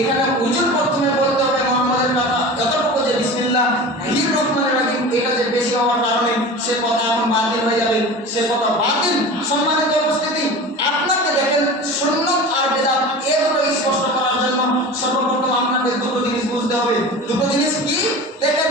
এখানে উজুর প্রথমে বলতে হবে মোহাম্মদের কথা। যতটুকু যে বিসমিল্লাহ রহমানের এটা যে বেশি হওয়ার কারণে সে কথা এখন বাতিল হয়ে যাবে, সে কথা বাতিল। সম্মানিত উপস্থিতি, আপনাকে দেখেন সুন্নত আর বেদাত স্পষ্ট করার জন্য সর্বপ্রথম আপনাকে দুটো জিনিস বুঝতে হবে। দুটো জিনিস কি? দেখেন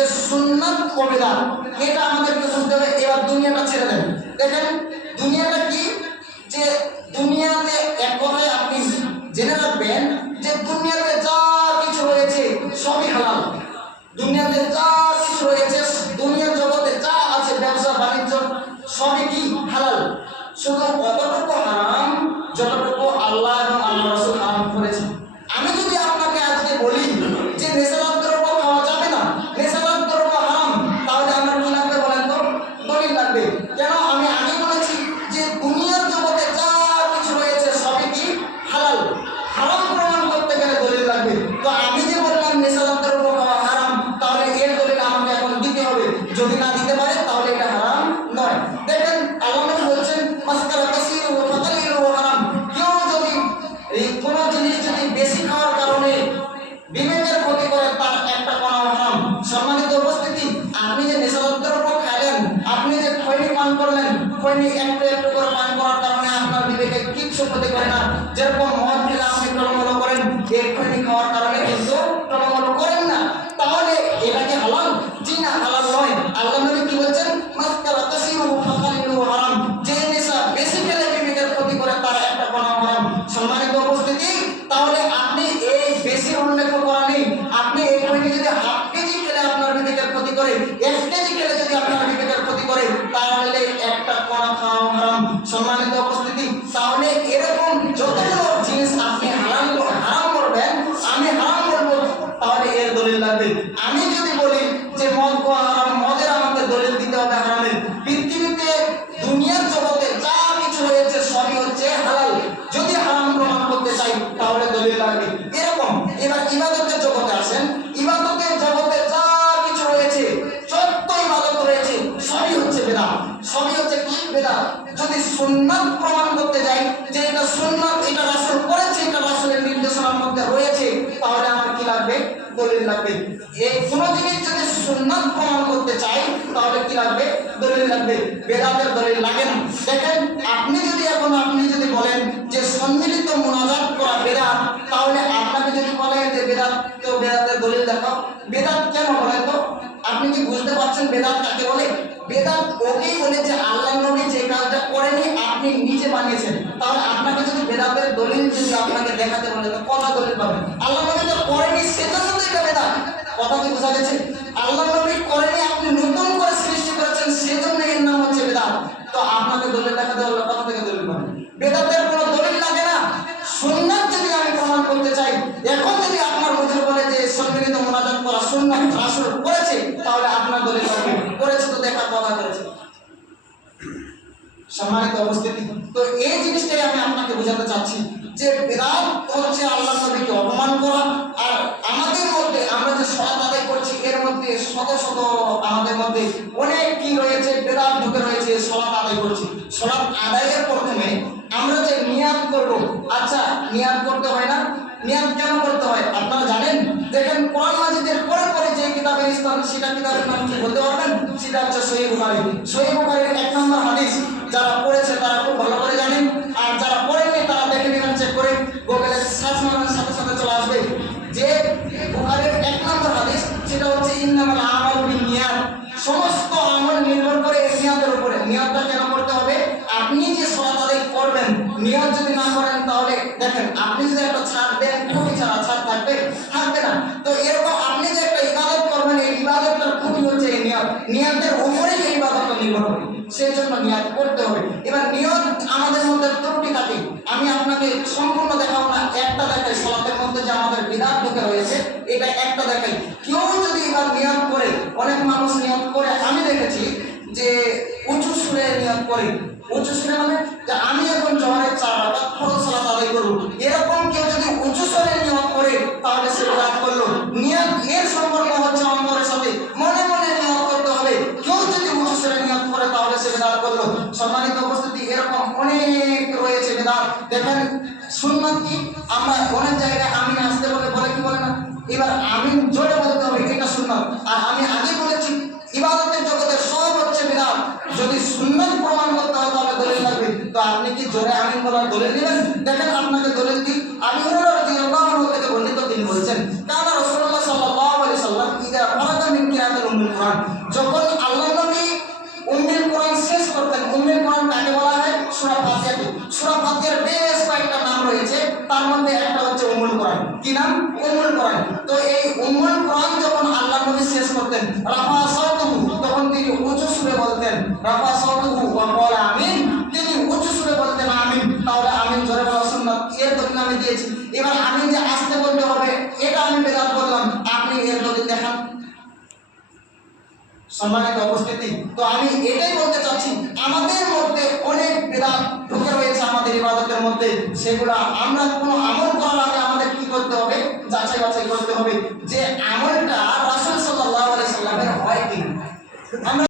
যে সুন্নাত অবেদান এটা আমাদেরকে শুনতে হবে, এবার দুনিয়াটা ছেড়ে দেন। দেখেন, দুনিয়াটা কি? যে দুনিয়াতে এক কথায় আপনি জেনে রাখবেন যে দুনিয়াতে যা কিছু রয়েছে সবই হালাল। দুনিয়াতে যা কিছু রয়েছে, দুনিয়ার জগতে যা আছে, ব্যবসা, বাণিজ্য, সবই কি হালাল? শুধু কত মানে কোরবানি একটু একটু করে পান করার কারণে আপনার বিবেকে কিছু ক্ষতি করে না। যেরকম লাগবে আমি যদি বলি যে মদ হারাম, মদের আমাকে দলিল দিতে হবে হারামের। পৃথিবীতে, দুনিয়ার জগতে যা কিছু রয়েছে সবই হচ্ছে হালাল। যদি হারাম প্রমাণ করতে চাই, তাহলে দলিল লাগবে। এরকম, এবার ইবাদতের জগতে আসেন। ইবাদতের জগতে যা কিছু রয়েছে যত ইবাদত রয়েছে, সবই হচ্ছে বেদাত। সবই হচ্ছে কি? বেদাত। যদি সুন্নাত প্রমাণ করতে যাই, যে এটা সুন্নাত এটা রাসূল করেছে এটা রাসূলের নির্দেশনার মধ্যে রয়েছে তাহলে আমার কি লাগবে দলিল লাগবে। এই কোনো জিনিস যদি সুন্নাত প্রমাণ করতে চাই, তাহলে কি লাগবে? দলিল লাগবে। বেদাতের দলিল লাগে না। দেখেন, আপনি যদি এখন আপনি যদি বলেন যে সম্মিলিত মুনাজাত করা বেদাত তাহলে আপনাকে যদি বলেন যে বেদাত তো বেদাতের দলিল দেখাও বেদাত কেন বলেন তো আপনি কি বুঝতে পারছেন বেদাত কাকে বলে বেদাত ওকেই বলে যে আল্লাহ নবী যে কাজটা করেনি আপনি নিজে বানিয়েছেন তাহলে আপনাকে যদি বেদাতের দলিল যদি আপনাকে দেখাতে বলে কটা দলিল পাবেন আল্লাহ নবী তো করেনি সেজন্য তো এটা বেদা কথা কি বোঝা গেছে? আল্লাহ নবী করেনি আপনি নতুন করে সৃষ্টি করেছেন সেজন্য এর নাম হচ্ছে বেদাত তো আপনাকে দলিল দেখাতে হলে কথা থেকে দলিল পাবেন বেদাতের কোনো দলিল লাগে না সুন্নাত যদি আমি প্রমাণ করতে চাই এখন যদি আপনার মধ্যে বলে যে সম্মিলিত মোনাজাত করা সুন্নাত রাসূল করেছে তাহলে আপনার দলিল লাগবে করেছে তো দেখার কথা করেছে সম্মানিত উপস্থিতি। তো এই জিনিসটাই আমি আপনাকে বোঝাতে চাচ্ছি যে বেদাত হচ্ছে আল্লাহ নবীকে অপমান করা আর আমাদের মধ্যে আমরা যে সলাত আদায় করছি, এর মধ্যে শত শত আমাদের মধ্যে অনেক কি রয়েছে বেদাত ঢুকে রয়েছে সলাত আদায় করছি। সলাত আদায়ের প্রথমে আমরা যে নিয়াত করব আচ্ছা নিয়াত করতে হয় না। নিয়াত কেন করতে হয়? আপনারা জানেন? দেখেন, কোরআন মাজিদের পরে পরে যে কিতাবের স্থান, সেটা কিতাবের নাম কি বলতে পারবেন? সেটা হচ্ছে সহিহ বুখারী। সহিহ বুখারীর এক নম্বর হাদিস যারা পড়েছে তারা খুব ভালো করে জানেন আর যারা সেই জন্য নিয়াত করতে হবে এবার নিয়ত আমাদের মধ্যে ত্রুটি থাকে আমি আপনাকে সম্পূর্ণ দেখাবো না একটা দেখাই সলাতের মধ্যে যে আমাদের বিধান ঢুকে রয়েছে এটা একটা দেখাই কেউ যদি এবার নিয়ত করে অনেক মানুষ নিয়ত করে আমি দেখেছি যে উঁচু সুরে নিয়ত করে উঁচু সুরে মানে যে আমি এখন জহরের চার রাকাত ফরজ সালাত আদায় করব এরকম কেউ যদি উঁচু সুরে নিয়ত করে তাহলে সে রাত করল নিয়ত এর সম্পর্ক হচ্ছে অন্তরের সাথে মনে মনে নিয়ত করতে হবে কেউ যদি উঁচু সুরে নিয়ত করে তাহলে সে বেদাত করল সম্মানিত উপস্থিতি এরকম অনেক রয়েছে বেদাত দেখেন সুন্নাত কি আমরা অনেক জায়গায় আমি আসতে বলে বলে কি বলে না এবার আমি জোরে বলতে হবে এটা সুন্নাত আর আমি আগে বলেছি ইবাদতের জগতে সব হচ্ছে বিধান যদি সুন্নাত প্রমাণ করতে হয় তাহলে দলিল লাগবে তো আপনি কি আমিন দলিল নেবেন দেখেন আপনাকে দলিল দিই আমি থেকে বর্ণিত তিনি বলেছেন, কানা রাসূলুল্লাহ সাল্লাল্লাহু আলাইহি সাল্লাম ইদা ফারাগা মিন কিরাতিল উম্মুল কুরআন। যখন আল্লাহ নবী উম্মুল কুরআন শেষ করতেন, উম্মুল কুরআন কাকে বলা হয়? সূরা ফাতিহা সূরা ফাতিহার বেশ কয়েকটা নাম রয়েছে, তার মধ্যে একটা হচ্ছে উম্মুল কুরআন। কি নাম? উম্মুল কুরআন। তো এই উম্মুল কুরআন যখন আল্লাহ নবী শেষ করতেন, রাফা সাউতুহু, তখন তিনি উঁচু সুরে বলতেন, রাফা সাউতুহু ওয়া ক্বালা আমিন তিনি উঁচু সুরে বলতেন আমিন তাহলে আমিন জোরে বলা সুন্নাত আমি দিয়েছি। এবার আমিন যে আস্তে বলতে হবে, এটা আমি বেদাত বললাম, আপনি এর দলিল দেখান। সম্মানিত উপস্থিতি, তো আমি এটাই বলতে চাচ্ছি, আমাদের মধ্যে অনেক বেদাত ঢুকে রয়েছে আমাদের ইবাদতের মধ্যে, সেগুলো আমরা কোনো আমল করার আগে আমাদের কি করতে হবে? যাচাই বাছাই করতে হবে যে আমলটা রাসূল সাল্লাল্লাহু আলাইহি সাল্লামের হয় কি আমরা